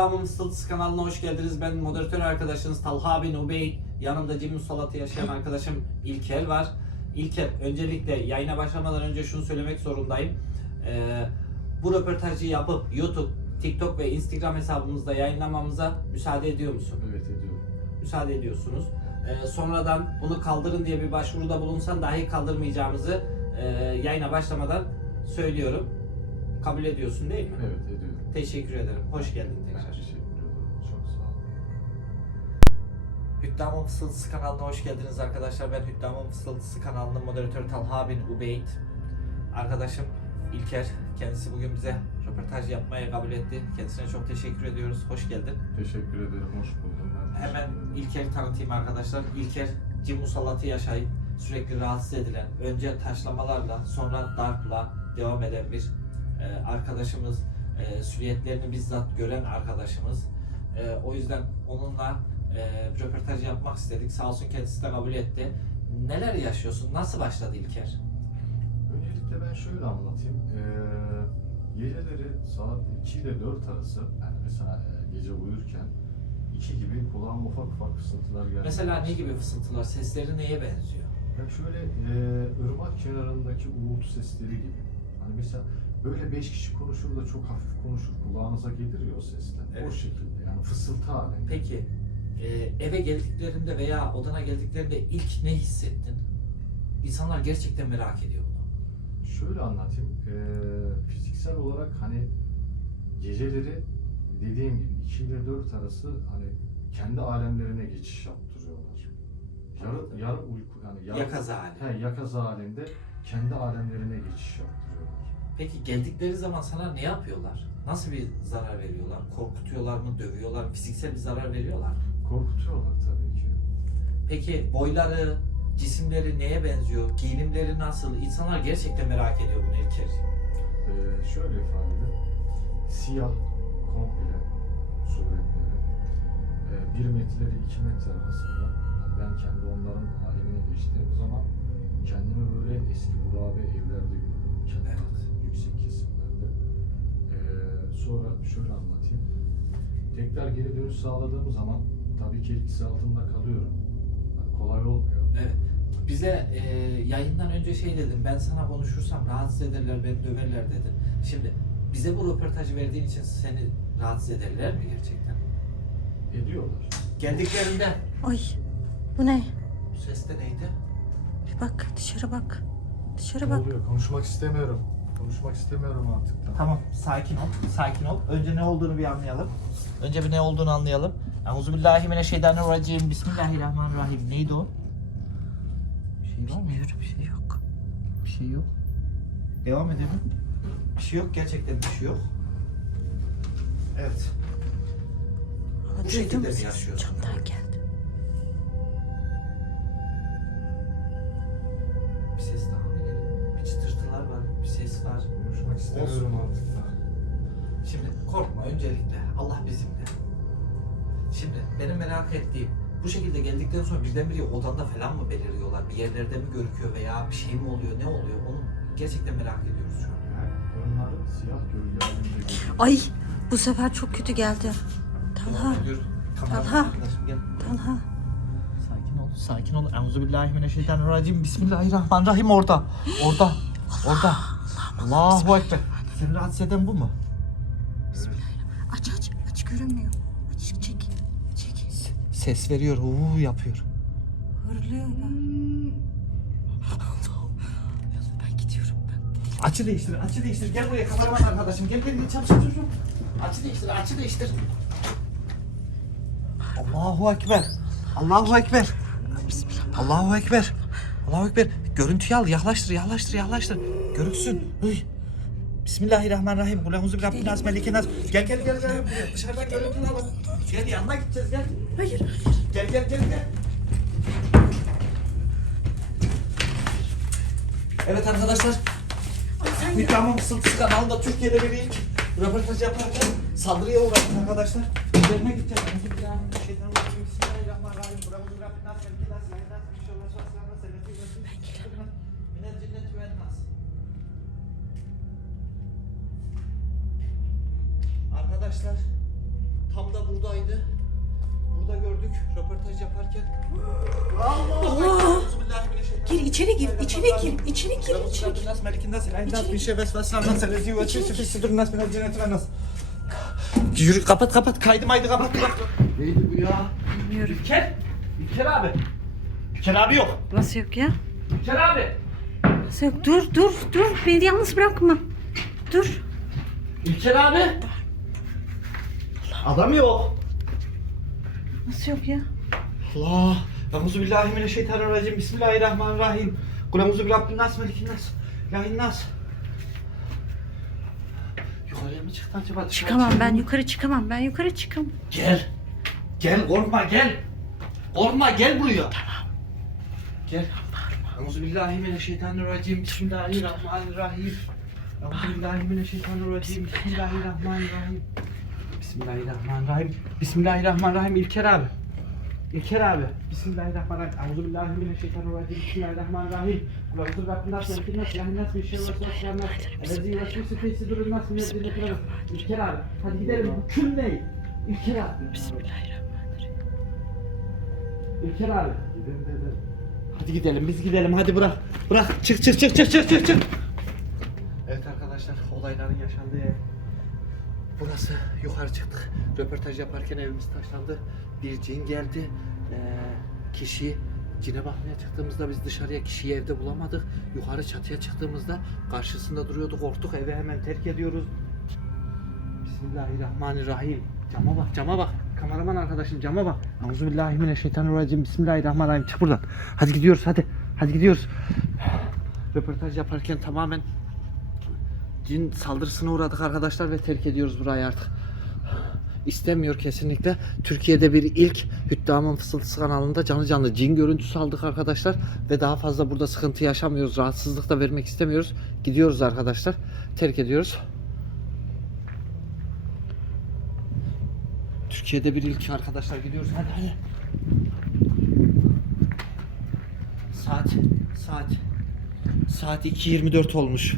Hüddamın Fısıltısı kanalına hoş geldiniz. Ben moderatör arkadaşınız Talha bin Ubey. Yanımda Cem Musallat'ı yaşayan arkadaşım İlker var. İlker, öncelikle yayına başlamadan önce şunu söylemek zorundayım. Ee, bu röportajı yapıp YouTube, TikTok ve Instagram hesabımızda yayınlamamıza müsaade ediyor musun? Evet ediyorum. Müsaade ediyorsunuz. Ee, sonradan bunu kaldırın diye bir başvuruda bulunsan dahi kaldırmayacağımızı e, yayına başlamadan söylüyorum. Kabul ediyorsun değil mi? Evet ediyorum. Teşekkür ederim. Hoş geldin tekrar. teşekkür ederim. Çok sağ olun. Hüddamın Fısıltısı kanalına hoş geldiniz arkadaşlar. Ben Hüddamın Fısıltısı kanalının moderatörü Talha bin Ubeyd. Arkadaşım İlker, kendisi bugün bize röportaj yapmaya kabul etti. Kendisine çok teşekkür ediyoruz. Hoş geldin. Teşekkür ederim. Hoş buldum. Ben teşekkür Hemen ederim. İlker'i tanıtayım arkadaşlar. İlker, cin musallatı yaşayıp sürekli rahatsız edilen, önce taşlamalarla sonra darpla devam eden bir e, arkadaşımız. E, süriyetlerini bizzat gören arkadaşımız. E, o yüzden onunla e, bir röportaj yapmak istedik. Sağ olsun kendisi de kabul etti. Neler yaşıyorsun? Nasıl başladı İlker? Öncelikle ben şöyle anlatayım. Ee, geceleri saat 2 ile 4 arası yani mesela e, gece uyurken 2 gibi kulağıma ufak ufak fısıltılar geldi. Mesela ne gibi fısıltılar? Sesleri neye benziyor? Ya şöyle e, ırmak kenarındaki uğultu sesleri gibi. Hani mesela böyle beş kişi konuşur da çok hafif konuşur. Kulağınıza gelir ya o sesler. O Evet. şekilde yani fısıltı halinde. Peki e, eve geldiklerinde veya odana geldiklerinde ilk ne hissettin? İnsanlar gerçekten merak ediyor bunu. Şöyle anlatayım. Ee, fiziksel olarak hani geceleri dediğim gibi 2 ile 4 arası hani kendi alemlerine geçiş yaptırıyorlar. Yarı, yarı uyku yani yarı, Yakaz hali. He, yakaz halinde kendi alemlerine geçiş yaptırıyorlar. Peki geldikleri zaman sana ne yapıyorlar? Nasıl bir zarar veriyorlar? Korkutuyorlar mı, dövüyorlar fiziksel bir zarar veriyorlar mı? Korkutuyorlar tabii ki. Peki boyları, cisimleri neye benziyor? Giyinimleri nasıl? İnsanlar gerçekten merak ediyor bunu İlker. Ee, şöyle ifade edeyim. Siyah komple suretleri. Ee, 1 metreleri 2 metre arasında. Yani ben kendi onların alemine geçtiğim zaman kendimi böyle eski hurabe evlerde gördüm. Kendi Evet. Yüksek kesimlerde. Ee, sonra şöyle anlatayım. Tekrar geri dönüş sağladığım zaman tabii ki etkisi altında kalıyorum. Yani kolay olmuyor. Evet. Bize e, yayından önce şey dedim, ben sana konuşursam rahatsız ederler, beni döverler dedin. Şimdi bize bu röportajı verdiğin için seni rahatsız ederler mi gerçekten? Ediyorlar. Geldiklerinde Ay bu ne? bu ses de neydi? Bir bak dışarı bak. Dışarı Ne bak. oluyor? Konuşmak istemiyorum. Konuşmak istemiyorum artık. Tamam, sakin ol, sakin ol. Önce ne olduğunu bir anlayalım. Önce bir ne olduğunu anlayalım. Euzubillahimineşşeytanirracim. Bismillahirrahmanirrahim. Neydi o? Bir şey var mı? Bilmiyorum bir şey yok. Bir şey yok. Devam edelim. Bir şey yok, gerçekten bir şey yok. Evet. Bu şekilde mi yaşıyorsun? Camdan geldi. Allah bizimle. Şimdi benim merak ettiğim bu şekilde geldikten sonra birdenbire odanda falan mı beliriyorlar? Bir yerlerde mi görüküyor veya bir şey mi oluyor? Ne oluyor? Onu gerçekten merak ediyoruz şu an. Yani onları siyah gölge halinde. Ay bu sefer çok kötü geldi. Talha. Talha. Talha. Sakin ol, sakin ol. Euzubillahimineşşeytanirracim. Bismillahirrahmanirrahim orada. Orada. Orada. Allahu Ekber. Seni rahatsız eden bu mu? Görünmüyor. Aç çek. Çek. Ses veriyor, uuu yapıyor. Hırlıyor ya. Ben gidiyorum ben. Açı değiştir, açı değiştir. Gel buraya kameraman arkadaşım. Gel gel gel çabuk çabuk. Açı değiştir, açı değiştir. Allahu Ekber. Allahu Ekber. Allahu Ekber. Allahu Ekber. Görüntüyü al, yaklaştır, yaklaştır, yaklaştır. Görüksün. Hıy. Bismillahirrahmanirrahim. Kul euzu birabbil nas melikin nas. Gel gel gel gel. Dışarıdan görüntünü alalım. Gel yanına gideceğiz gel. Hayır hayır. Gel gel gel gel. Evet arkadaşlar. Hükâmın Fısıltısı kanalında Türkiye'de bir ilk röportaj yaparken saldırıya uğradık arkadaşlar. Üzerine gideceğiz. Bismillahirrahmanirrahim. Bismillahirrahmanirrahim. Rabbin melki Arkadaşlar Tam da buradaydı. Burada gördük röportaj yaparken. Allah! Gir içeri gir, içeri gir, içeri gir, içeri gir. الناس ملك الناس العين الناس من شبس بس الناس الذي يوسوس في صدور الناس من الجنة والناس Yürü kapat kapat kaydı maydı kapat kapat. Neydi bu ya? Bilmiyorum. İlker. İlker abi. İlker abi yok. Nasıl yok ya? İlker abi. Nasıl yok? Dur, dur, dur. Beni yalnız bırakma. Dur. İlker abi. Adam yok. Nasıl yok ya? Allah. Euzu billahi mineşşeytanirracim. Bismillahirrahmanirrahim. Kul euzu bi rabbin nas melikin nas. İlahin nas. Yukarıya mı çıktı acaba? Dışarı Çıkamam çıktı ben mı? yukarı çıkamam. Ben yukarı çıkamam. Gel. Gel korkma gel. Korkma gel buraya. Tamam. Gel. Euzubillahimineşşeytanirracim. Bismillahirrahmanirrahim. Euzubillahimineşşeytanirracim. Bismillahirrahmanirrahim. Bismillahirrahmanirrahim. Bismillahirrahmanirrahim. İlker abi. İlker abi. Bismillahirrahmanirrahim. Euzubillahimineşşeytanirracim. Bismillahirrahmanirrahim. Kul a'udhu birabbin nas, melikin nas, ilahin nas, min şerri vesvesil nas. Ellezî yuvesvisu fî sudurin nas, minel cinneti ven nas. İlker abi. Hadi gidelim. Bu kül ne? İlker abi. Bismillahirrahmanirrahim. İlker abi. Hadi gidelim biz gidelim hadi bırak. Bırak çık çık çık çık çık çık çık. Evet arkadaşlar olayların yaşandığı ev. Burası yukarı çıktık. Röportaj yaparken evimiz taşlandı. Bir cin geldi. Ee, kişi cine bakmaya çıktığımızda biz dışarıya kişiyi evde bulamadık. Yukarı çatıya çıktığımızda karşısında duruyordu korktuk evi hemen terk ediyoruz. Bismillahirrahmanirrahim. Cama bak, cama bak. Kameraman arkadaşım cama bak. Euzubillahimineşşeytanirracim. Bismillahirrahmanirrahim. Çık buradan. Hadi gidiyoruz hadi. Hadi gidiyoruz. Röportaj yaparken tamamen cin saldırısına uğradık arkadaşlar ve terk ediyoruz burayı artık. İstemiyor kesinlikle. Türkiye'de bir ilk Hüddamın Fısıltısı kanalında canlı canlı cin görüntüsü aldık arkadaşlar. Ve daha fazla burada sıkıntı yaşamıyoruz. Rahatsızlık da vermek istemiyoruz. Gidiyoruz arkadaşlar. Terk ediyoruz. Türkiye'de bir ilk arkadaşlar gidiyoruz. Hadi hadi. Saat saat saat 2.24 olmuş.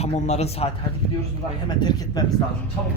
Tam onların saati. Hadi gidiyoruz burayı hemen terk etmemiz lazım. Çabuk.